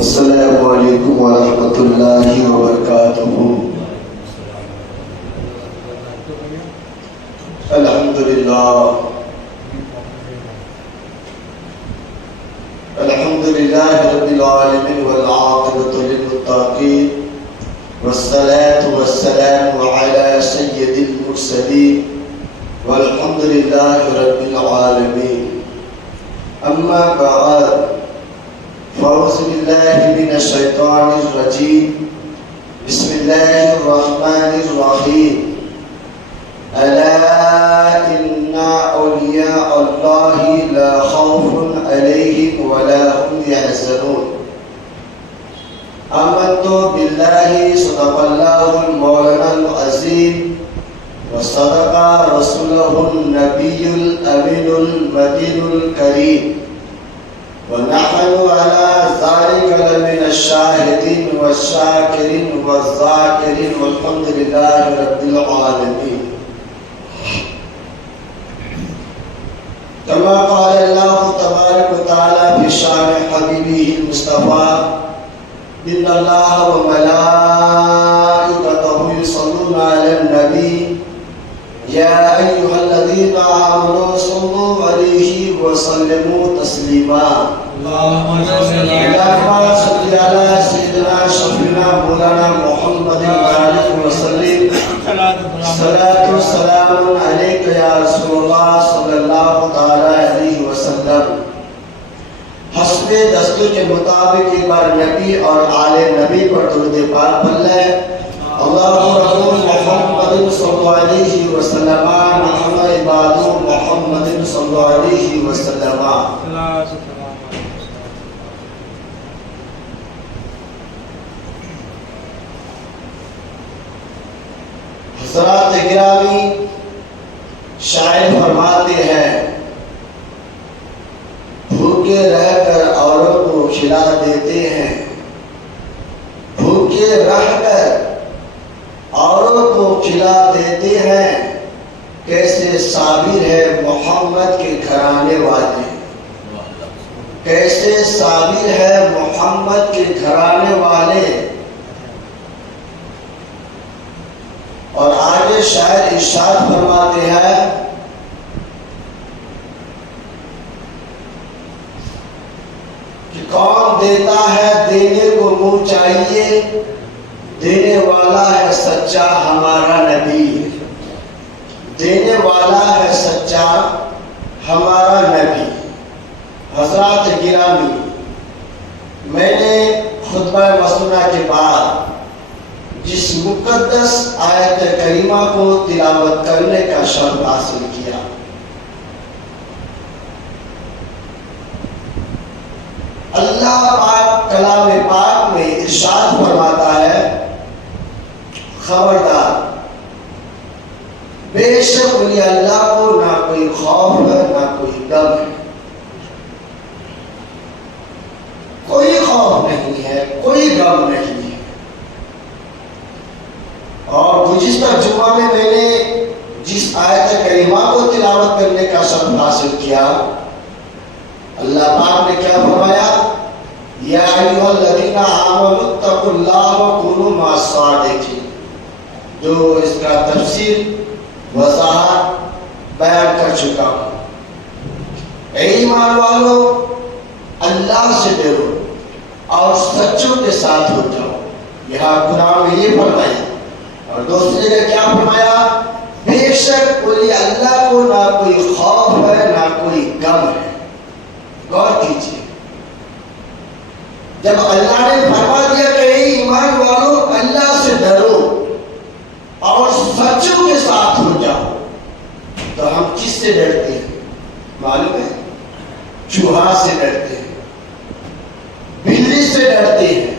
السلام علیکم ورحمۃ اللہ وبرکاتہ۔ الحمد للہ رب العالمین والعاقبۃ للمتقین والصلاة والسلام علی سید المرسلین والحمد للہ رب العالمین۔ اما بعد، فاعوذ باللہ من الشیطان الرجیم، بسم اللہ الرحمن الرحیم۔ الا ان اولیاء اللہ لا خوف علیہم ولا هم يحزنون۔ آمنت باللہ، صدق اللہ المولانا العظیم وصدق رسولہ النبی الامین المتین الکریم، ونحن على ذلك لمن الشاهدين والشاكرين والذاكرين والحمد لله رب العالمين۔ كما قال الله تبارك وتعالى في شان حبيبه المصطفى، إن الله وملائكته يصلون على النبي يا أيها الذين آمنوا صلوا عليه وسلموا تسليما۔ اللهم صل على سيدنا شفيعنا مولانا محمد وآله وسلم۔ صلاة والسلام عليك يا رسول الله صلی اللہ تعالی علیہ وسلم۔ حسب دستور کے مطابق ایک بار نبی اور آل نبی پر درود پاک پڑھ لیں۔ اللہم رسول محمد صلی اللہ علیہ وسلم، نحن عباد محمد صلی اللہ علیہ وسلم۔ حضرات گرامی، شاعر فرماتے ہیں، بھوکے رہ کر اوروں کو کھلا دیتے ہیں، بھوکے رہ کر اوروں کو کھلا دیتے ہیں، کیسے صابر ہے محمد کے گھرانے والے، کیسے صابر ہے محمد کے گھرانے والے۔ اور آگے شاعر ارشاد فرماتے ہیں، کہ کون دیتا ہے دینے کو منہ چاہیے، دینے والا ہے سچا ہمارا نبی، دینے والا ہے سچا ہمارا نبی۔ حضرات گرامی، میں نے خطبہ مسنونہ کے بعد جس مقدس آیت کریمہ کو تلاوت کرنے کا شرف حاصل کیا، اللہ پاک کلام پاک میں ارشاد فرماتا ہے، خبردار، بے شک ولی اللہ کو نہ کوئی خوف ہے نہ کوئی غم ہے، کوئی خوف نہیں ہے، کوئی غم نہیں ہے۔ اور گزشتہ جمعہ میں نے جس آیت کریمہ کو تلاوت کرنے کا شرف حاصل کیا، اللہ پاک نے کیا فرمایا، یا ایھا الذین آمنوا اتقوا اللہ وکونوا مع الصادقین، جو اس کا تفسیر وضاحت بیان کر چکا ہوں۔ اے ایمان والو، اللہ سے ڈرو اور سچوں کے ساتھ ہو جاؤ۔ یہاں قرآن میں یہ فرمایا، اور دوسرے نے کیا فرمایا، بے شک ولی اللہ کو نہ کوئی خوف ہے نہ کوئی غم ہے۔ غور کیجیے، جب اللہ نے فرما دیا کہ اے ایمان والو اللہ سے ڈرو اور سچوں کے ساتھ ہو جاؤ، تو ہم کس سے ڈرتے ہیں معلوم ہے؟ چوہا سے ڈرتے ہیں، بلی سے ڈرتے ہیں،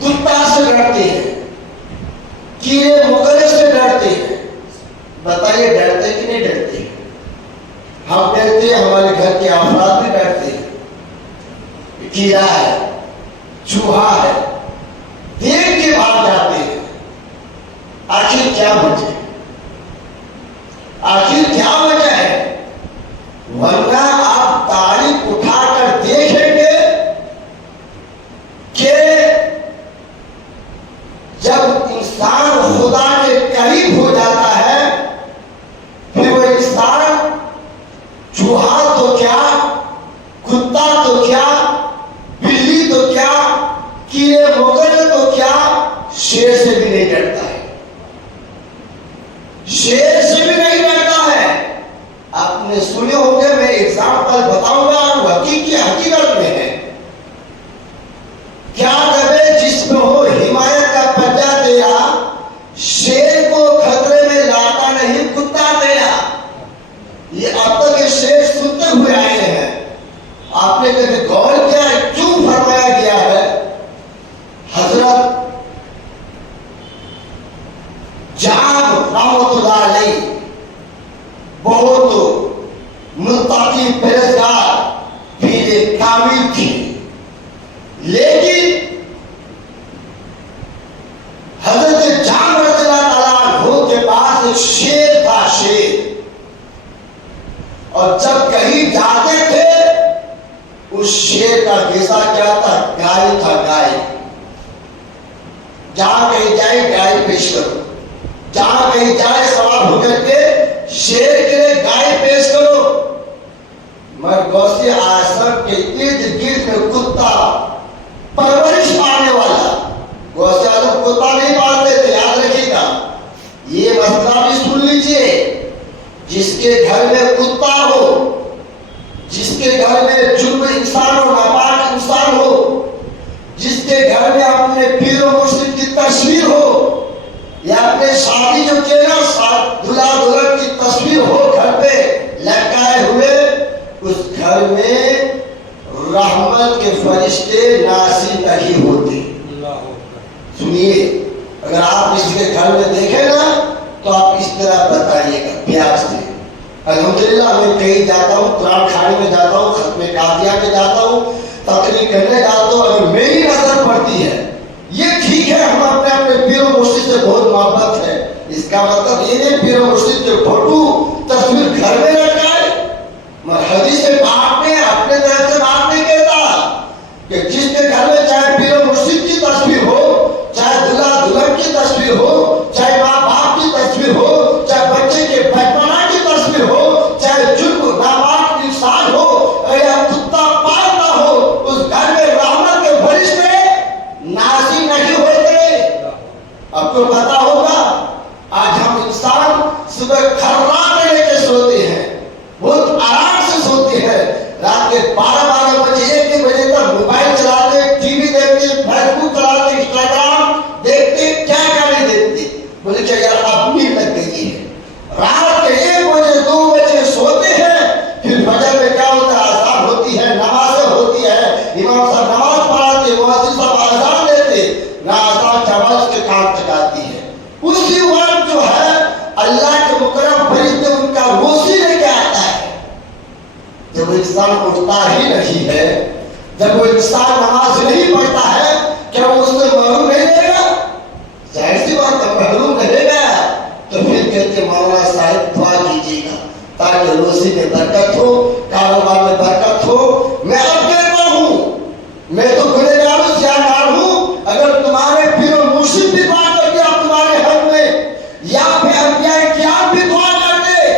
کتا سے ڈرتے ہیں، کیڑے مکڑے سے ڈرتے ہیں۔ بتائیے ڈرتے کہ نہیں ڈرتے؟ ہم ڈرتے ہیں، ہمارے گھر کے افراد بھی ڈرتے ہیں۔ کیڑا ہے، چوہا ہے، دیکھ کے بھاگ جاتے ہیں۔ آخر کیا وجہ ہے؟ آخر کیا وجہ ہے؟ ورنہ آپ تاریخ اٹھا کر دیکھیں گے شیر سے بھی نہیں ڈرتا ہے، شیر سے بھی نہیں ڈرتا ہے۔ آپ نے سنے ہوں گے، میں ایگزامپل بتاؤں گا، حقیقت میں ہے۔ کیا کرے جس میں ہو حمایت کا پنجہ تیرا، شیر کو خطرے میں لاتا نہیں کتا تیرا۔ یہ اب تک یہ شیر سنتے ہوئے آئے ہیں، آپ نے کبھی غور کیا کیوں فرمایا گیا ہے؟ حضرت جام رحمت اللہ علیہ بہت متقی پرہیزگار پیر کامل تھی، لیکن حضرت جام رضی اللہ تعالیٰ عنہ کے پاس ایک شیر تھا، شیر، اور جب کہیں جاتے تھے اس شیر کا غذا کیا تھا؟ گائے تھا، گائے۔ جہاں کہیں جائے گائے پیش کرو، جہاں کہیں جائے سوار ہو کر کے شیر کے لیے گائے پیش کرو۔ مگر غوث اعظم کے ارد گرد میں کتا پرورش پانے والا، غوث اعظم کتا نہیں پالتے تھے، یاد رکھیے گا، یہ مسئلہ بھی سن لیجئے۔ جس کے گھر میں کتا ہو، جس کے گھر میں جرم انسان ہو، ناپاک انسان ہو، جس کے گھر میں اپنے پیر و مرشد کی تصویر ہو، یا اپنے شادی جو کیے نا دلہا دلہن کی تصویر ہو گھر پہ لٹکائے ہوئے، اس گھر میں رحمت کے فرشتے نازل نہیں ہوتے۔ سنیے، اگر آپ اس کے گھر میں دیکھیں نا تو آپ اس طرح بتائیے گا پیار سے۔ الحمدللہ میں کہیں جاتا ہوں، قرآن کھانے میں جاتا ہوں، ختم قادیہ میں جاتا ہوں، تقریر کرنے جاتا ہوں، اگر میری نظر پڑتی ہے، یہ ٹھیک ہے ہم اپنے اپنے پیر و مرشد سے بہت محبت ہے، اس کا مطلب یہ نہیں پیر و مرشد کے فوٹو تصویر گھر میں لٹکائے۔ میں حدیث پاک میں اپنے طرف سے بات نہیں کہتا کہ جس کے گھر میں چاہے پیر و مرشد کی تصویر ہو، چاہے دلہا دلہن کی تصویر ہو، چاہے ماں باپ کی تصویر ہو، چاہے بچے کے بچپنا کی تصویر ہو، چاہے جرم ناپاک انسان ہو یا کتا پالتا ہو، اس گھر میں رحمت کے فرشتے نازل نہیں ہوتے۔ اب تو پتا ہوگا آج ہم انسان صبح کھرراتے لے کے سوتے ہیں، بہت آرام سے سوتے ہیں، رات کے 12 بجے 1 بجے تک موبائل چلاتے، ٹی وی دیکھتے، فیس بک چلاتے، انسٹاگرام دیکھتے، کیا نہیں دیکھتے، بولے کہ یار اب نیند لگ گئی ہے۔ رات کے 1 بجے 2 بجے سوتے ہیں، پھر فجر میں کیا ہوتا ہے؟ اذان ہوتی ہے، نمازیں ہوتی ہے، امام صاحب نماز پڑھاتے، مؤذن صاحب اذان دیتے، اذان کی آواز کے کان تکاتی ہے۔ اسی وقت جو ہے اللہ کے مکرم فرشتے ان کا روسی لے کے آتا ہے۔ جب انسان اٹھتا ہی نہیں ہے، جب وہ انسان نماز نہیں پڑھتا ہے، کیا وہ اس سے محروم نہیں رہے گا؟ ظاہر سی بات ہے، محروم رہے گا۔ تو پھر کہتے مولانا صاحب دعا کیجیے گا تاکہ روزی میں برکت ہو، کاروبار میں برکت ہو۔ میں اب کہتا ہوں، میں تو گنہگار ہوں، سیاہکار ہوں، اگر تمہارے پیر و مرشد بھی دعا کر کے اب تمہارے حق میں، یا پھر انبیاء کرام بھی دعا کرتے،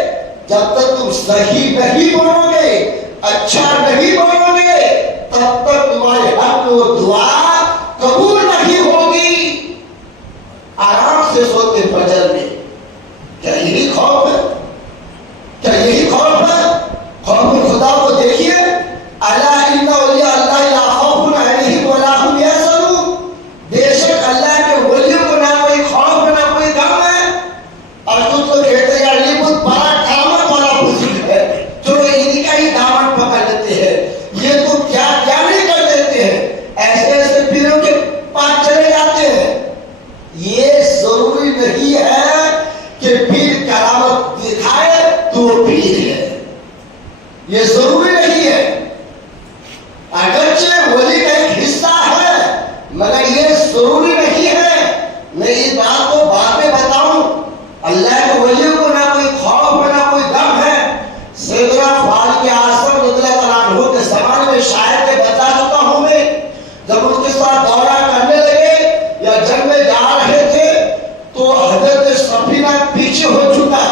جب تک تم صحیح نہیں بولو گے، اچھا نہیں بولو گے، تب تک تمہارے حق میں وہ دعا قبول نہیں ہوگی۔ آرام سے سوتے فجر میں، کیا یہی خوف ہے؟ کیا یہی خوف ہے؟ خوف خدا کو دیکھیے، الا ان اولیاء اللہ لا خوف علیہم ولا هم یحزنون، بے شک اللہ کے ولیوں کو نہ کوئی خوف نہ کوئی غم ہے۔ اور تم تو کہتے یار یہ بہت بڑا قیامت والا بزرگ ہے، چلو انہی کا ہی دامن پکڑ لیتے ہیں، یہ تو کیا کیا نہیں کر دیتے ہیں، ایسے ایسے پیروں کے پاس چلے جاتے ہیں۔ یہ ضروری نہیں ہے کہ پیر کرامت دکھائے تو وہ پیر ہے، یہ ضروری نہیں ہے۔ اگرچہ ولی کا ایک حصہ ہے مگر یہ ضروری نہیں ہے۔ میں اس بات کو بعد میں بتاؤں، اللہ کے ولیوں کو نہ کوئی خوف نہ کوئی غم ہے۔ سیدنا فاروق اعظم رضی اللہ تعالیٰ عنہ کے زمانے میں شاید کہ بتا چکا ہوں میں، جب ان کے ساتھ دورہ کرنے لگے یا جنگ میں جا رہے تھے تو حضرت سفینہ پیچھے ہو چکا،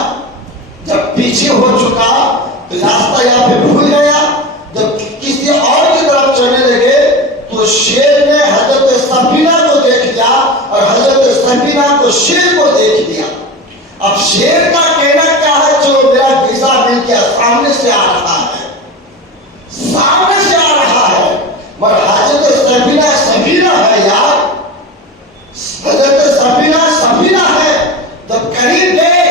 جب پیچھے ہو چکا تو راستہ یہاں پہ بھول گیا، جب کسی اور کی طرف چلنے لگے تو شیر نے حضرت سفینہ کو دیکھ لیا اور حضرت سفینہ تو شیر کو دیکھ لیا. اب شیر کا کہنا کیا ہے؟ جو میرا ویزا مل گیا، سامنے سے آ رہا ہے، سامنے سے آ رہا ہے، مگر حضرت سفینہ سفینہ ہے یار، حضرت سفینہ سفینہ ہے. جب قریب گئے،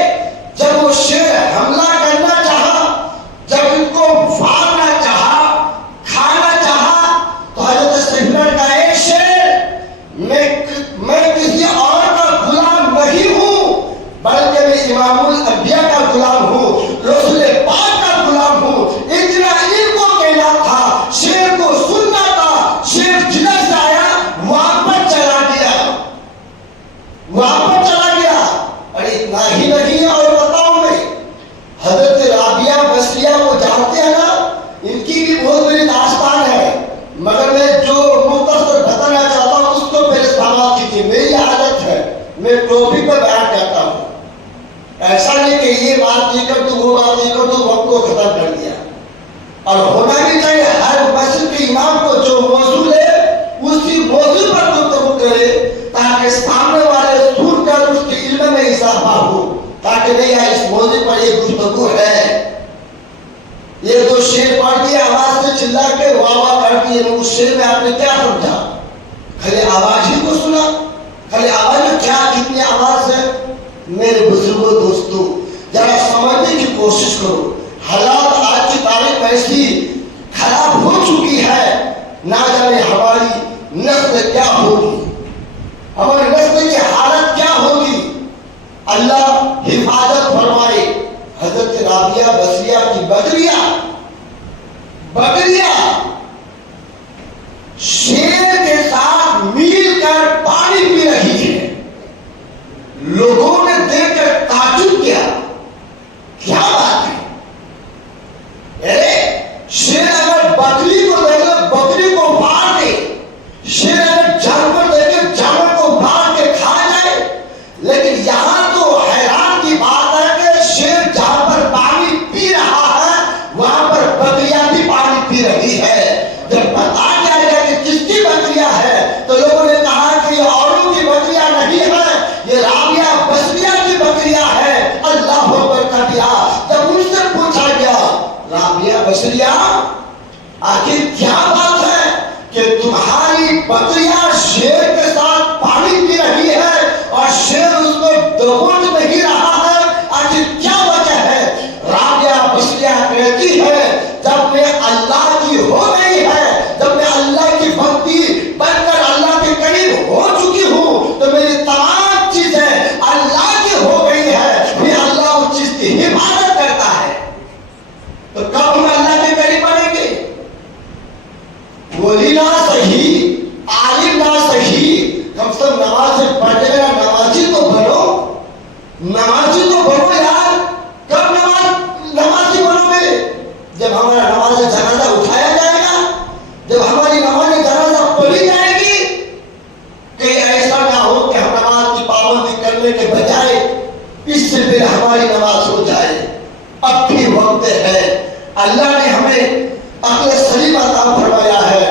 جب وہ شیر حملہ کرنا چاہا، جب ان کو پھاڑنا چاہا، کھانا چاہا، تو حضرت سفینہ کا ایک شیر، میں کسی اور کا غلام نہیں ہوں، بلکہ میں امام الانبیاء کا غلام ہوں، رسول پاک کا غلام ہوں. اتنا ان کو کہنا تھا، شیر کو سننا تھا. شیر جدھر سے آیا واپس چلا گیا، واپس چلا گیا. اور اتنا ہی نہیں، اور بتاؤں میں حضرت رابعہ بصریہ کو جانتے ہیں نا، ان کی بھی بہت بڑی داستان ہے، مگر میں جو مختصر بتانا چاہتا ہوں اس کو پہلے سماعت کیجیے. میری عادت ہے میں ٹاپک پر بیان کرتا ہوں، ایسا نہیں کہ یہ بات نہیں کر تو وہ بات نہیں کر تو وقت کو ختم کر دیا. اور ہونا بھی چاہیے ہر مسجد کے امام کو جو موضوع ہے اسی موضوع پر گفتگو کرے، تاکہ سامنے والے سن کر اس کے علم میں اضافہ ہو، تاکہ نہیں اس موضوع پر یہ گفتگو ہے. یہ دو شیر پڑھ کے آواز سے چلا کے واہ واہ کر دیے، اس شیر میں آپ نے کیا سمجھا؟ خالی آواز ہی کو سنا، خالی آواز میں کیا کتنی آواز ہے؟ میرے بزرگوں دوستوں ذرا سمجھنے کی کوشش کرو. حالات آج کی تاریخ ایسی خراب ہو چکی ہے، نہ جانے ہماری نسل کیا ہوگی، ہماری نسل کی حالت کیا ہوگی. اللہ حفاظت فرمائے. حضرت رابعہ بصریہ کی بکریاں شیر کے ساتھ مل کر پانی پی رہی ہے. لوگوں نے دیکھ کر تعجب کیا، کیا بات ہے؟ شیر اگر بکری کو دیکھے بکری کو مار دے، شیر اگر جانور دیکھے جانور کو مار کے کھا جائے. لیکن یہاں تو حیران کی بات ہے کہ شیر جہاں پر پانی پی رہا ہے وہاں پر بکریاں بھی پانی پی رہی ہے. جب بتا جائے گا کہ کس کی بکریاں ہے تو لوگوں نے کہا کہ یہ اوروں کی بکریاں نہیں ہے، یہ رابعہ بصریہ کی بکریاں ہے. اللہ اکبر کر دیا. جب ان سے پوچھا گیا رابعہ بصریہ آخر کیا بات ہے کہ تمہاری بکریاں شیر کے ساتھ پانی پی رہی ہے اور شیر اس کو دبوچ نہیں رہا ہے، آخر کیا وجہ ہے؟ رابعہ بصریہ کہتی ہے جب میں اللہ کی ہو گئی ہے، جب میں اللہ کی بندی بن کر اللہ کے قریب ہو چکی ہوں تو میری تمام چیزیں اللہ کی ہو گئی ہے، پھر اللہ اس چیز کی حفاظت کرتا ہے. تو کب ہم اللہ کے قریب بنیں گے؟ ولی نہ صحیح، عالم نہ صحیح، کم سے کم نماز پڑھنے کا نمازی تو بنو، نمازی تو بنو یار. کب نمازی بنو گے؟ جب ہمارا نماز جنازہ اٹھایا جائے گا، جب ہماری نماز جنازہ پڑھی جائے گی. کہیں ایسا نہ ہو کہ ہم نماز کی پابندی کرنے کے بجائے اس سے پھر ہماری نماز ہو جائے. اب بھی وقت ہے، اللہ نے ہمیں عقل سلیم عطا فرمایا ہے،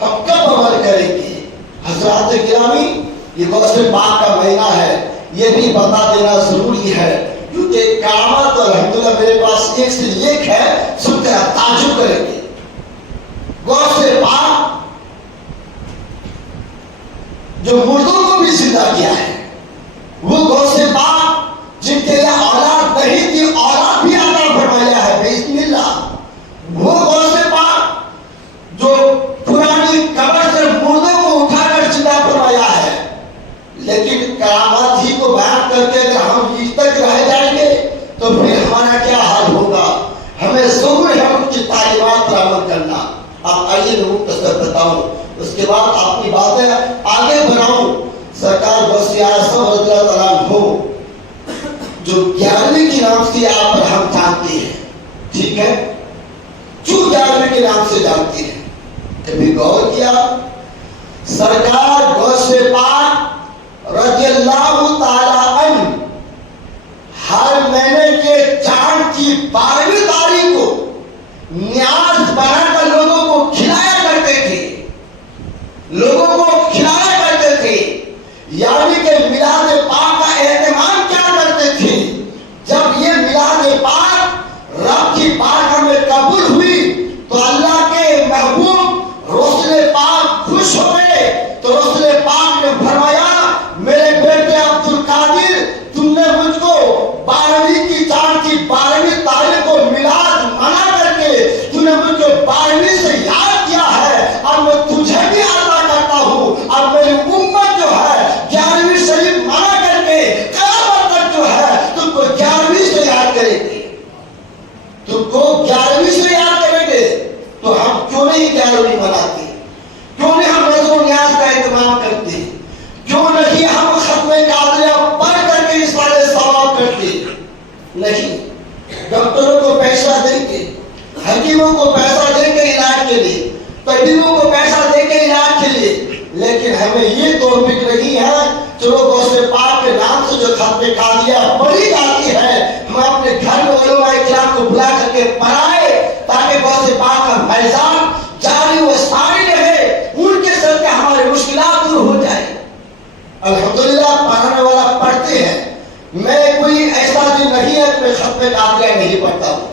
ہم کب عمل کریں گے؟ حضرات گرامی، یہ غوث پاک کا مہینہ ہے، یہ بھی بتا دینا ضروری ہے کیونکہ قیامت اور الحمدللہ میرے پاس ایک سے ایک ہے، سن کر تعجب کریں گے. غوث پاک جو مردوں کو بھی زندہ کیا ہے، وہ غوث پاک جن کے لیے اولاد نہیں تھی اولاد بھی عطا فرمایا ہے باذن اللہ. وہ غوث پاک جو پرانی قبر سے مردوں کو اٹھا کر زندہ فرمایا ہے. لیکن کرامات ہی کو بیان کر کے اگر ہم اس تک رہ جائیں گے تو پھر ہمارا کیا حال ہوگا؟ ہمیں ضرور ہے ان کی تعلیمات پر عمل کرنا. اب آئیے میں مختصر بتاؤں، اس کے بعد اپنی باتیں آگے بڑھاؤں. سرکار غوث اعظم رضی اللہ تعالیٰ عنہ جو 11ویں کے نام سے آپ پر ہم جانتے ہیں، ٹھیک ہے، کیوں 11ویں کے نام سے جانتے ہیں؟ کبھی غور کیا؟ سرکار غوث پاک رضی اللہ تعالیٰ عنہ ہر مہینے کے چاند کی 12ویں تاریخ کو نیاز بنا کر لوگوں کو کھلایا کرتے تھے، لوگوں کو کھلایا کرتے تھے. یعنی کہ میلاد پاک نہیں، ڈاکٹروں کو پیسہ دے کے، حکیموں کو پیسہ دے کے علاج کے لیے، طبیبوں کو پیسہ دے کے علاج کے لیے، لیکن ہمیں یہ توفیق نہیں ہے چلو غوث پاک کے نام سے جو ختم قادریہ پڑھی جاتی ہے ہم اپنے گھر میں علماء کرام کو بلا کر کے پڑھائے تاکہ غوث پاک کا فیضان جاری و ساری رہے، ان کے سر کے ہمارے مشکلات دور ہو جائے۔ الحمدللہ پڑھانے والا پڑھتے ہیں، میں کوئی ایسا دن نہیں ہے کہ میں ختم قادریہ نہیں پڑھتا ہوں،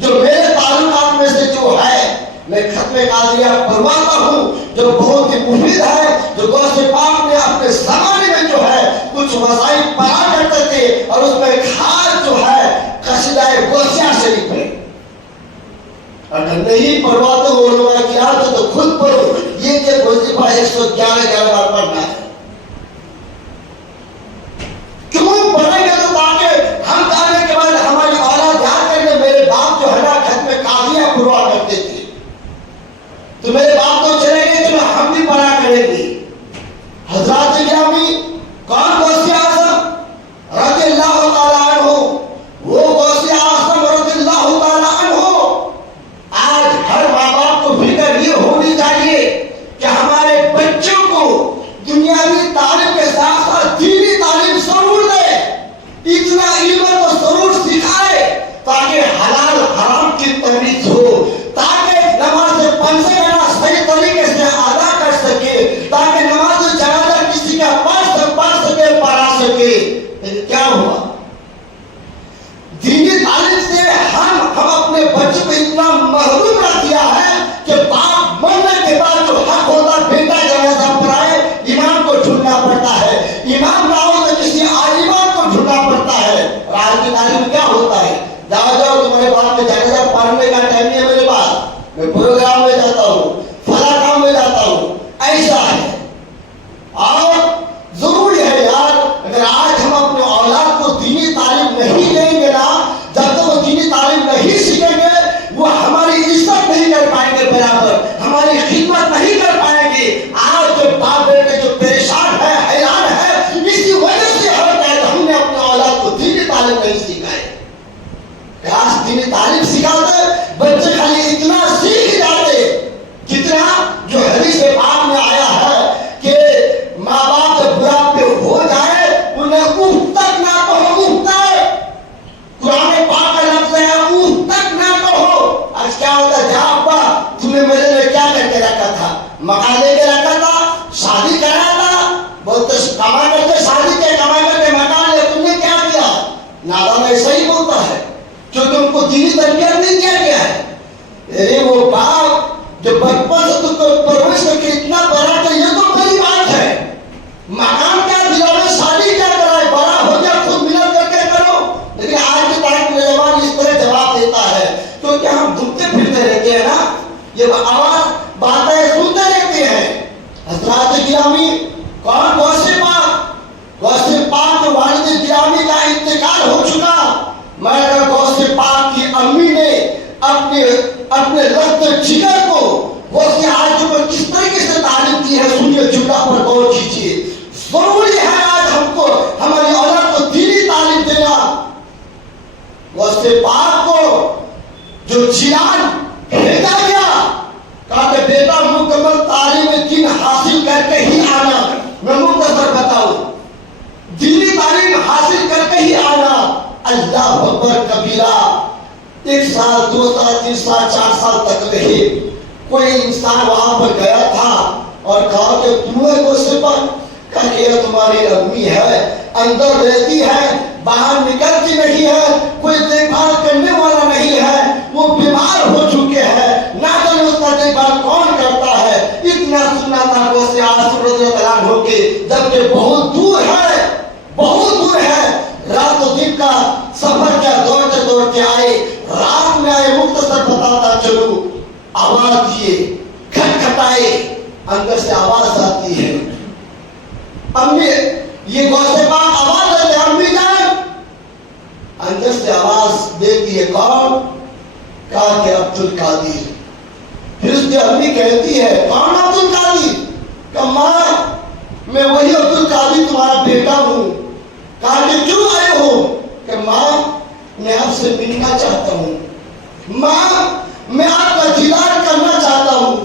جو میرے تعلقات میں سے جو ہے میں ختم قادریہ پڑھواتا ہوں، جو بہت ہی مفید ہے، جو غوث پاک نے اپنے زمانے میں جو ہے کچھ وظائف پڑھا کرتے تھے اور اس میں خاص جو ہے قصیدہ غوثیہ شریف ہے۔ اگر نہیں پڑھواتے ہو علماء کرام تو خود پڑھو، یہ کہ وظیفہ 111 بار پڑھنا ہے۔ کیوں پڑھیں گے؟ تو تاکہ ہم جانے کے بعد ہماری اولاد یاد کرنے میرے باپ جو ہے نا ختم قادریہ پڑھوا کرتے تھے، تو میرے باپ تو چلے گئے، چلو ہم بھی پڑھا کریں گے۔ حضرات گرامی، کون غوث اعظم رضی اللہ تعالیٰ عنہ؟ وہ غوث اعظم رضی اللہ تعالیٰ عنہ، آج ہر ماں باپ کو فکر یہ ہونی چاہیے کہ ہمارے بچوں کو دنیاوی تعلیم کے ساتھ ساتھ دینی تعلیم ضرور دے، اتنا علم تو ضرور سکھائے تاکہ حلال حرام کی تمیز ہو، تاکہ نماز پنجے صحیح طریقے سے ادا کر سکے، تاکہ نماز جنازہ کسی کا پڑھ سکے پڑھا سکے۔ لیکن کیا ہوا؟ دینی تعلیم سے ہم اپنے بچے کو اتنا محروم رکھ دیا ہے کہ باپ مرنے کے بعد جو حق ہوتا بیٹا جنازہ پڑھائے، امام کو ڈھونڈنا پڑتا ہے، امام نہ ہو تو کسی عالم کو ڈھونڈنا پڑتا ہے۔ اور آج کی تعلیم کیا ہوتا ہے؟ جاؤ تمہارے باپ کے جنازہ پڑھنے کا ٹائم نہیں ہے میرے پاس، میں پروگرام میں جاتا ہوں، فلاں کام میں جاتا ہوں، ایسا ہے۔ اور ضروری ہے یار، اگر آج ہم اپنے اولاد کو دینی تعلیم نہیں دیں گے نا، جب تک وہ دینی تعلیم نہیں سیکھیں گے وہ ہماری عزت نہیں کر پائیں گے، برابر ہماری خدمت نہیں کر پائیں گے۔ آج جو باپ بیٹے جو پریشان ہے، حیران ہے، اسی وجہ سے ہم نے اپنے اولاد کو دینی تعلیم نہیں سکھائی۔ کاش دینی تعلیم سکھاتے، بچے خالی اتنا سیکھ جاتے کتنا جو حدیث پاک میں آیا ہے کہ ماں باپ جب بڑھاپے ہو جائے انہیں اف تک نہ کہو، اف تک، قرآن پاک کا لفظ ہے اف تک نہ کہو۔ آج کیا ہوتا ہے؟ جا ابا تمہیں میرے لیے کیا کر کے رکھا تھا؟ مکان لے کے رکھا تھا، شادی کرا تھا، بہت کما کر کے شادی کے، کما کر کے مکان لے، تم نے کیا کیا؟ نادان ایسا ہی بولتا ہے کیونکہ ان کو دینی تربیت نہیں دیا گیا ہے۔ ارے وہ باپ جو بچپن سے تم کو پرورش کر کے اتنا بڑا کہ یہ تو بڑی بات ہے، مکان کیا دلاوے، شادی کیا کرائے، بڑا ہو گیا خود ملت کر کے کرو۔ لیکن آج کے تاریخ میں جوان اس طرح جواب دیتا ہے کیونکہ ہم گھومتے پھرتے رہتے ہیں نا، یہ آواز باتیں سنتے رہتے ہیں۔ حضرات گرامی، کون غوث پاک؟ غوث پاک کے والد گرامی کا انتقال ہو چکا، مگر غوث پاک کی امی نے اپنے رخت جگر کو غوث اعظم کو کس طریقے سے تعلیم دی ہے، سنیے، جملہ پر غور کیجیے۔ ضروری ہے آج ہم کو ہماری اولاد کو دینی تعلیم دینا۔ غوث پاک کو جو جیلان بھیجا گیا، کہا کہ بیٹا مکمل تعلیم دین حاصل کر کے ہی آنا۔ میں مختصر بتاؤں، دینی تعلیم حاصل کر کے ہی آنا۔ اللہ اکبر کبیرہ، 1 سال 2 سال 3 سال 4 سال تک رہے۔ کوئی انسان وہاں پر گیا تھا اور کہا کہ تمہیں کو صفت، کہا کہ یہ تمہاری امی ہے، اندر رہتی ہے، باہر نکلتی نہیں ہے، کوئی دیکھ بھال کرنے والا نہیں ہے، وہ بیمار ہو چکے ہیں، نہ جانے اس کا دیکھ بھال کون کرتا ہے۔ اتنا سننا تھا غوث اعظم رضی اللہ عنہ کے، جبکہ بہت دور ہے، بہت دور ہے، رات و دن کا سفر کیا، دوڑتے دوڑتے آئے، رات میں آئے، مختصر بتاتا چلو، آواز دیے، کھٹکھٹائے، اندر سے آواز آتی ہے، امی، یہ غوث پاک آواز دیتے ہیں، امی جان، اندر سے آواز دیتی ہے، کون؟ کہا کہ عبدالقادر۔ پھر اس کی امی کہتی ہے، کون عبدالقادر؟ کہ ماں میں وہی عبدالقادر تمہارا بیٹا ہوں۔ کہا کہ کیوں آئے ہو؟ کہ ماں میں آپ سے ملنا چاہتا ہوں، ماں میں آپ کا دیدار کرنا چاہتا ہوں،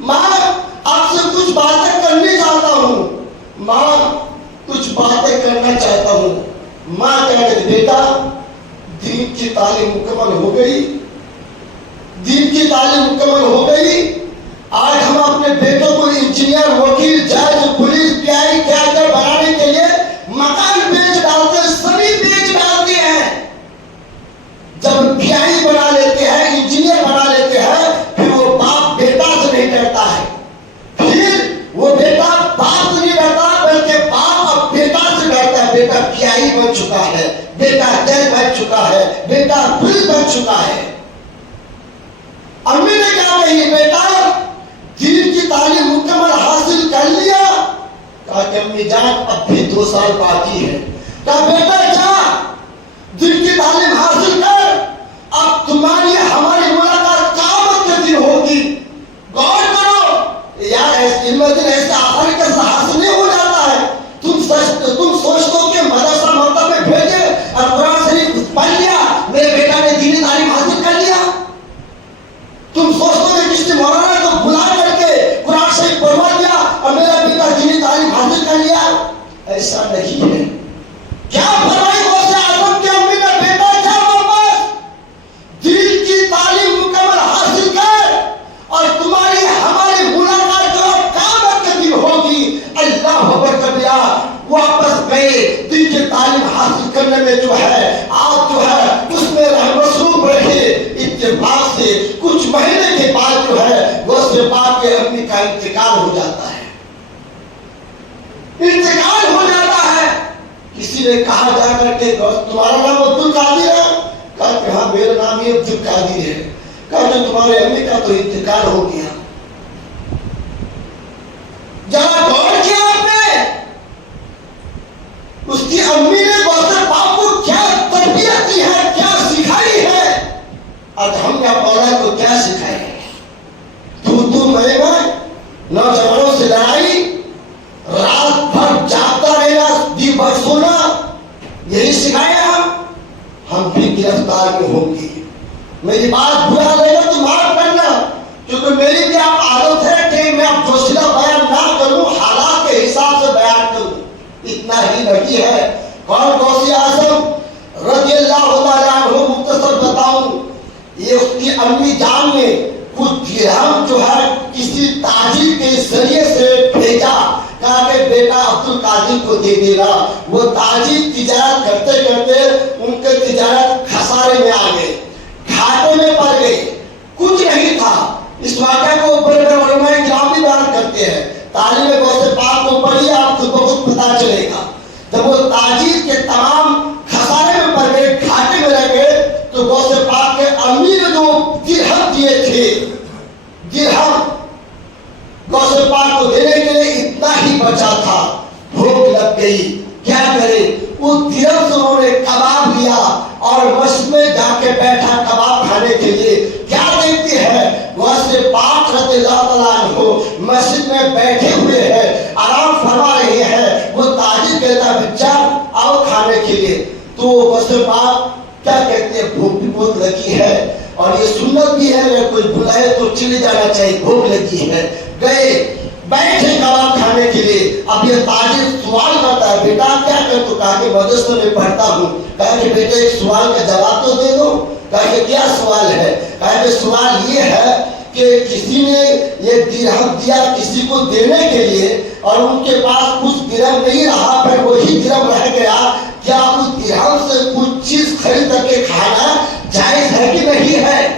ماں آپ سے کچھ باتیں کرنی چاہتا ہوں، ماں کچھ باتیں کرنا چاہتا ہوں۔ ماں کہتے بیٹا دین کی تعلیم مکمل ہو گئی، دین کی تعلیم مکمل ہو گئی، آج ہم اپنے بیٹوں کو انجینئر، وکیل، جج، پولیس، پی آئی بنانے کے لیے مکان بیچ ڈالتے ہیں، سبھی بیچ ڈالتے ہیں۔ جب پی آئی بنا لیتے ہیں، انجینئر بنا لیتے ہیں، پھر وہ باپ بیٹا سے نہیں ڈرتا ہے، پھر وہ بیٹا باپ سے نہیں ڈرتا بلکہ باپ اب بیٹا سے ڈرتا ہے۔ بیٹا پی آئی بن چکا ہے، بیٹا جج بن چکا ہے، بیٹا پولیس بن چکا ہے۔ امی نے کیا کہی؟ بیٹا دین کی تعلیم مکمل حاصل کر لیا؟ کہا کہ امی جان اب بھی 2 سال باقی ہے۔ کہا بیٹا جا دین کی تعلیم حاصل کر، اب تمہاری ہماری ملاقات قیامت کے دن ہوگی۔ غور کرو یار، علم دین ایسے آسانی کے ساتھ حاصل نہیں ہو جاتا ہے۔ تم سوچتے ہو کہ مدرسہ مکتب میں بھیجے اور قرآن شریف پڑھ لیا، میرے بیٹا نے دینی تعلیم حاصل کر لیا۔ تم سوچتے ہو کہ کسی مولانا کو بلا کر کے قرآن شریف پڑھوا دیا اور میرا بیٹا دینی تعلیم حاصل کر لیا۔ ایسا نہیں ہے۔ کیا فرمائی غوث اعظم کی امی نے؟ بیٹا جا واپس دین کی تعلیم مکمل حاصل کر اور تمہاری ہماری ملاقات جو قیامت کے دن ہوگی۔ اللہ اکبر کبیرہ واپس گئے، دین کی تعلیم حاصل کرنے میں جو ہے آپ جو ہے اس میں مصروف رہے۔ اتفاق سے کچھ مہینے کے بعد جو ہے غوث پاک کے امی کا انتقال ہو جاتا ہے، انتقال ہو جاتا ہے۔ کسی نے کہا جا کر کے تمہارا نام عبد القادر ہے؟ کہا کہ ہاں میرا نام ہی عبد القادر ہے۔ کہا کہ تمہارے امی کا تو انتقال ہو گیا۔ ذرا غور کیا آپ نے اس کی امی نے غوث پاک کو کیا تربیت دی ہے، کیا سکھائی ہے؟ آج ہم نے اولاد کو کیا سکھائے؟ تو میں نوجوانوں سے لڑائی، رات بھر جاگتا رہنا، دن بھر سونا، یہی سکھایا ہم بھی گرفتار میں ہوں گے۔ میری بات برا لگے تو معاف کرنا، کیونکہ میری بھی آپ عادت ہے کہ میں اب جوشیلا بیان نہ کروں، حالات کے حساب سے بیان کروں، اتنا ہی نہیں ہے۔ کون غوث اعظم رضی اللہ تعالیٰ عنہ مختصر بتاؤں، یہ اس کی امی جان نے کچھ درہم جو ہے کسی تاجر کے ذریعے سے بھیجا، کہا کہ بیٹا عبد القادر کو دے دے گا۔ وہ تاجر تجارت کرتے کرتے ان کے تجارت خسارے میں آ گئے، گھاٹے میں پڑ گئے، کچھ نہیں تھا۔ اس واقعہ کو بڑے بڑے علماء کرام بھی بیان کرتے ہیں، تعلیم غوث پاک کو پڑھیے آپ کو بہت پتہ چلے گا۔ جب وہ تاجر کے تمام خسارے میں پڑ گئے، گھاٹے میں رہ گئے، تو غوث پاک کے امی نے جو درہم دیے تھے، درہم غوث پاک کو دینے کے لیے اتنا ہی بچا تھا۔ بھوک لگ گئی، کیا کرے؟ اس درہم سے انہوں نے کباب لیا اور مسجد میں جا کے بیٹھا کباب کھانے کے لیے۔ کیا دیکھتے ہیں غوث پاک رضی اللہ تعالیٰ عنہ مسجد میں بیٹھے ہوئے ہیں، آرام فرما رہے ہیں۔ وہ تاجر کہتا بچہ آؤ کھانے کے لیے، تو غوث پاک کیا کہتے ہیں بھوک بھی بہت لگی ہے اور یہ سنت بھی ہے، اگر کوئی بلائے تو چلے جانا چاہیے، بھوک لگی ہے۔ گئے بیٹھے کباب کھانے کے لیے۔ اب یہ تاجر سوال کرتا ہے بیٹا کیا کر؟ تو کہا کہ مدرسے میں پڑھتا ہوں۔ کہا کہ بیٹے ایک سوال کا جواب تو دے دو۔ کہا کہ کیا سوال ہے؟ کہا کہ سوال یہ ہے کہ کسی نے یہ درہم دیا کسی کو دینے کے لیے اور ان کے پاس کچھ درہم نہیں رہا، پھر وہی درہم رہ گیا، کیا اس درہم سے کچھ چیز خرید کر کے کھانا جائز ہے کہ نہیں ہے؟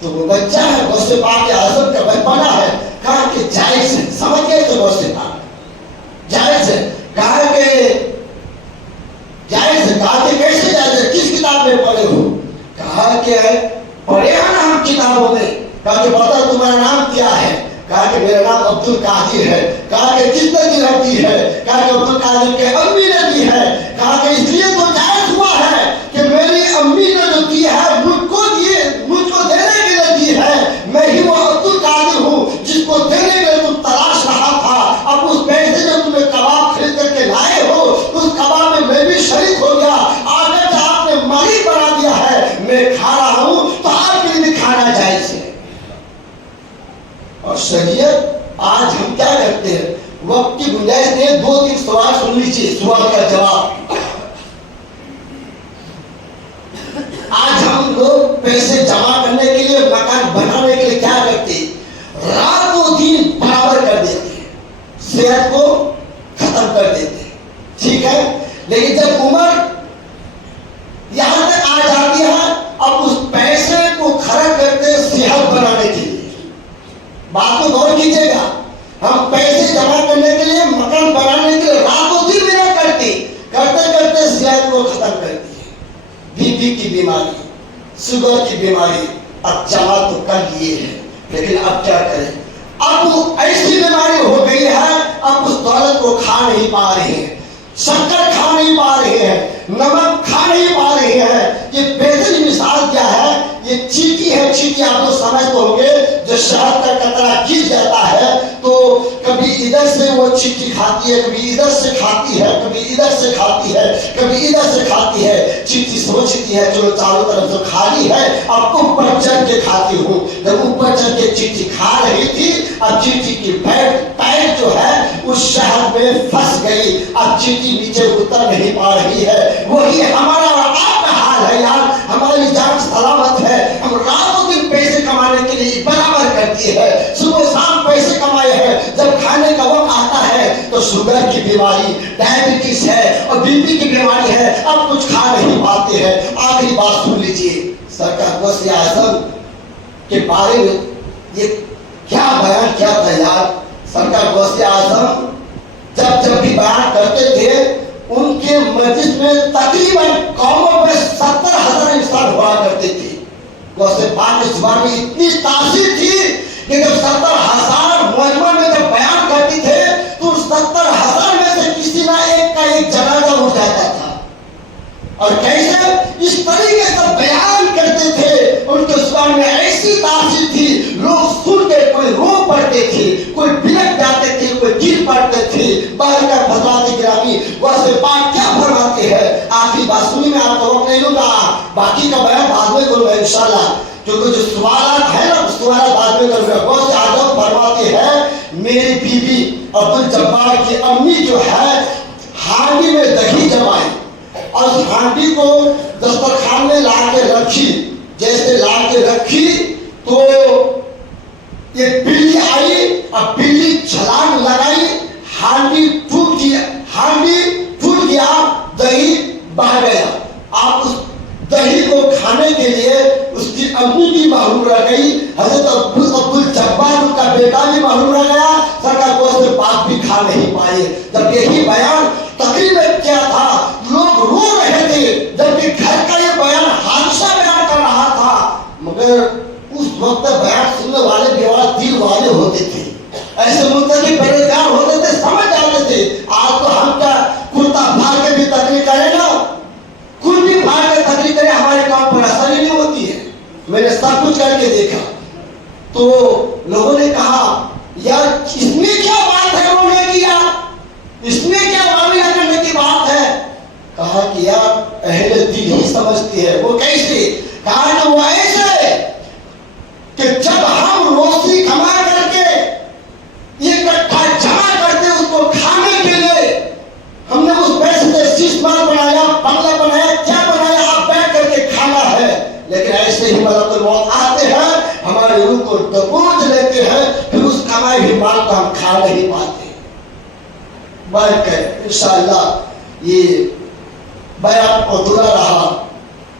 تو وہ بچہ ہے، غوث پاک اعظم کا بچپنا ہے، کہا کہ جائز ہے۔ سمجھ گئے تو غوث پاک جائز ہے۔ کہا کہ جائز ہے، کہا کہ کیسے جائز ہے؟ کس کتاب میں پڑھے ہو؟ کہا کہ پڑھے ہیں نا ہم کتابوں میں۔ کہا کہ بتا تمہارا نام کیا ہے؟ کہا کہ میرا نام عبد القادر ہے۔ کہا کہ کس نے درہم دی ہے؟ کہا کہ عبد القادر کے امی نے دی ہے۔ کہا کہ اس لیے تو جائز ہوا ہے کہ میری امی نے جو دی ہے مجھ کو دینے کے لیے دی ہے، میں ہی وہ عبد القادر ہوں جس کو دینے کے لیے تم تلاش رہا تھا۔ اب اس پیسے جو تمہیں کباب خرید کر کے لائے ہو، اس کباب میں بھی شریک ہو گیا۔ آگے آپ نے مالک بنا شریعت آج ہم کیا کرتے ہیں؟ وقت کی گنجائش دے 2-3 سوال سن لیجیے، سوال کا جواب۔ آج ہم لوگ پیسے جمع کرنے کے لیے، مکان بنانے کے لیے کیا کرتے ہیں؟ رات و دن برابر کر دیتے ہیں، صحت کو ختم کر دیتے ہیں، ٹھیک ہے؟ لیکن جب عمر یہاں تک آ جاتی ہے، اب اس پیسے کو خرچ کرتے صحت بنانے کے لیے۔ بات کو غور کیجیے گا، ہم پیسے جمع کرنے کے لیے، مکان بنانے کے لیے رات و دن محنت کرتے کرتے صحت کو ختم کرتی ہے۔ بی پی کی بیماری، شوگر کی بیماری اب جمع تو کر لیے ہیں، لیکن اب کیا کریں؟ اب ایسی بیماری ہو گئی ہے، اب اس دولت کو کھا نہیں پا رہے ہیں، شکر کھا نہیں پا رہے ہیں، نمک کھا نہیں پا رہے ہیں۔ یہ بہترین مثال کیا ہے؟ یہ چیٹی ہے، چیٹی آپ لوگ سمجھتے ہوں گے، جو شہد کا قطرہ گر جاتا ہے تو کبھی ادھر سے وہ چیٹی کھاتی ہے، کبھی ادھر سے کھاتی ہے، کبھی ادھر سے کھاتی ہے، کبھی ادھر سے کھاتی ہے۔ چیٹی سوچتی ہے چلو چاروں طرف سے خالی ہے، اب اوپر چڑھ کے کھاتی ہوں۔ جب اوپر چڑھ کے چیٹی کھا رہی تھی، اب چیٹی کی پیر جو ہے اس شہد میں پھنس گئی، اب چیٹی نیچے اتر نہیں پا رہی ہے۔ وہی ہمارا اور آپ کا حال ہے یار، ہماری جان سلامت ہے، ہم راتوں دن پیسے کمانے کے لیے برابر کرتی ہے، صبح شام پیسے کمائے ہیں، جب کھانے کا وقت آتا ہے تو شوگر کی بیماری، ڈائبٹیز ہے اور بی پی کی بیماری ہے، اب کچھ کھا نہیں پاتے ہیں۔ آخری بات سن لیجیے، سرکار غوث اعظم کے بارے میں یہ کیا بیان کیا تھا یار۔ سرکار غوث اعظم جب بھی بیان کرتے تھے، ان کے مجلس میں تقریباً قوموں میں 70,000 انسان ہوا کرتے تھے۔ غوث پاک کی زبان میں اتنی تاثیر تھی کہ جب 70,000 مجمع میں جب بیان کرتے تھے تو 70,000 میں سے کسی نہ ایک کا ایک جنازہ ہو جاتا تھا۔ اور کیسے اس طریقے سے بیان کرتے تھے، ان کے زبان میں ایسی تاثیر تھی، لوگ سن کے کوئی رو پڑتے تھے، کوئی بلک جاتے تھے، کوئی گر پڑتے تھے۔ باہر کا حضرات گرامی، غوث پاک کیا فرماتے ہیں؟ آخری بات سنی، میں آپ کو وقت نہیں لوں گا، باقی کا بیان بعد میں کروں گا انشاءاللہ، کیونکہ جو سوالات ہیں نا سوالات بعد میں کروں گا۔ غوث اعظم فرماتے ہیں، میری بیوی عبدالجبار کی امی جو ہے ہانڈی میں دہی جمائی اور اس ہانڈی کو دسترخوان میں لا کے رکھی، جیسے لا کے رکھی تو یہ بلی آئی، اب بلی چھلانگ لگائی، ہانڈی ٹوٹ گیا، دہی بہہ گیا۔ آپ اس دہی کو کھانے کے لیے اس کی امی بھی محروم رہ گئی، حضرت عبدالجبار کا بیٹا بھی محروم رہ گیا، سرکار غوث پاک بھی کھا نہیں پائے۔ جب یہی بیان تقریباً کیا تھا، لوگ رو رہے تھے، جبکہ گھر کا یہ بیان حادثہ بیان کر رہا تھا، مگر اس وقت بیان سننے والے بھی اور دل والے ہوتے تھے، ایسے متقی پرہیزگار ہوتے تھے، سمجھ جاتے تھے۔ آج تو ہم کیا کرتا پھاڑ کے بھی تقریر کریں نا، کل بھی پھاڑ کے تقریر کریں، ہمارے کام پر اثر ہی نہیں ہوتی ہے۔ میں نے سب کچھ کر کے دیکھا تو لوگوں نے کہا یار اس میں کیا بات ہے، انہوں نے کیا اس میں کیا معاملہ کرنے کی بات ہے؟ کہا کہ یار اہل دل ہی سمجھتی ہے۔ وہ کیسے؟ کہا کہ وہ ایسے کہ جب ہم روزی کما کر کے یہ کٹھا جمع کرتے اس کو کھانے کے لیے، ہم نے اس پیسے سے سیسمان بنایا، بنگلہ بنایا، کیا بنایا، آپ بیٹھ کر کے کھانا ہے، لیکن ایسے ہی ملک الموت آتے ہیں، ہمارے روح کو دبوچ لیتے ہیں، پھر اس کمائی ہوئی مال کو ہم کھا نہیں پاتے۔ بیٹھ کر انشاءاللہ یہ بیان ادھورا رہا،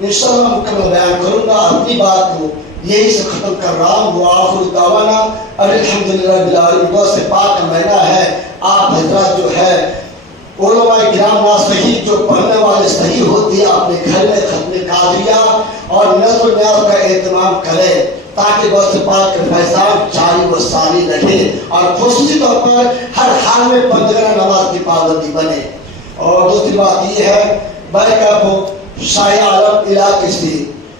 انشاءاللہ مکمل بیان کروں گا۔ اپنی بات کو یہی سے ختم کر رہا ہوں۔ وآخر دعوانا الحمدللہ رب العالمین۔ غوث پاک کا مہینہ ہے، آپ حضرات جو ہے علماء کرام صحیح جو پڑھنے والے صحیح ہوتی ہے، اپنے گھر میں ختم قادریہ اور نظر و نیاز کا اہتمام کرے تاکہ غوث پاک کا فیضان جاری و ساری رہے اور خصوصی طور پر ہر حال میں پندگانہ نماز کی پابندی بنے۔ اور دوسری بات یہ ہے، برکہ کو شاہ عالم علاقے سے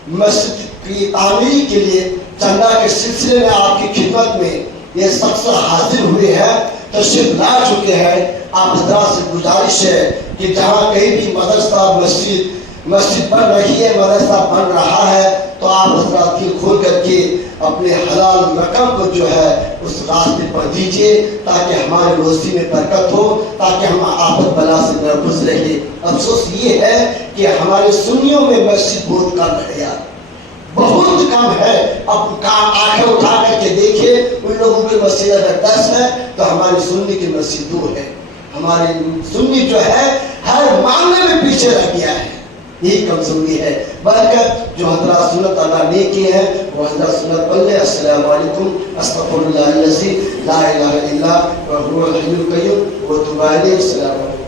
مسجد کی تعمیر کے لیے چندہ کے سلسلے میں آپ کی خدمت میں یہ شخص حاضر ہوئے ہیں، تشریف لا چکے ہیں۔ آپ حضرات سے گزارش ہے کہ جہاں کہیں بھی مدرسہ مسجد بن رہی ہے، مدرسہ بن رہا ہے، تو آپ حضرات کی کھول کر کے اپنے حلال رقم کو جو ہے اس راستے پر دیجیے تاکہ ہماری روزی میں برکت ہو، تاکہ ہم آفت بلا سے محفوظ رہیں۔ افسوس یہ ہے کہ ہمارے سنیوں میں مسجد بہت کم ہے یار، بہت کم ہے۔ اب آنکھیں اٹھا کر کے دیکھیے، ان لوگوں کی مسجد اگر 10 ہے تو ہماری سنی کی مسجد 2 ہے۔ ہماری سنی جو ہے ہر معاملے میں پیچھے رہ گیا ہے، یہی کمزوری ہے۔ برکت جو حضرات سنت ادا نہیں کیے ہیں وہ حضرات سنت پڑھ لیں۔ السلام علیکم، استغفر اللہ الذی لا الہ الا هو الحی القیوم واتوب الیہ۔ السلام علیکم۔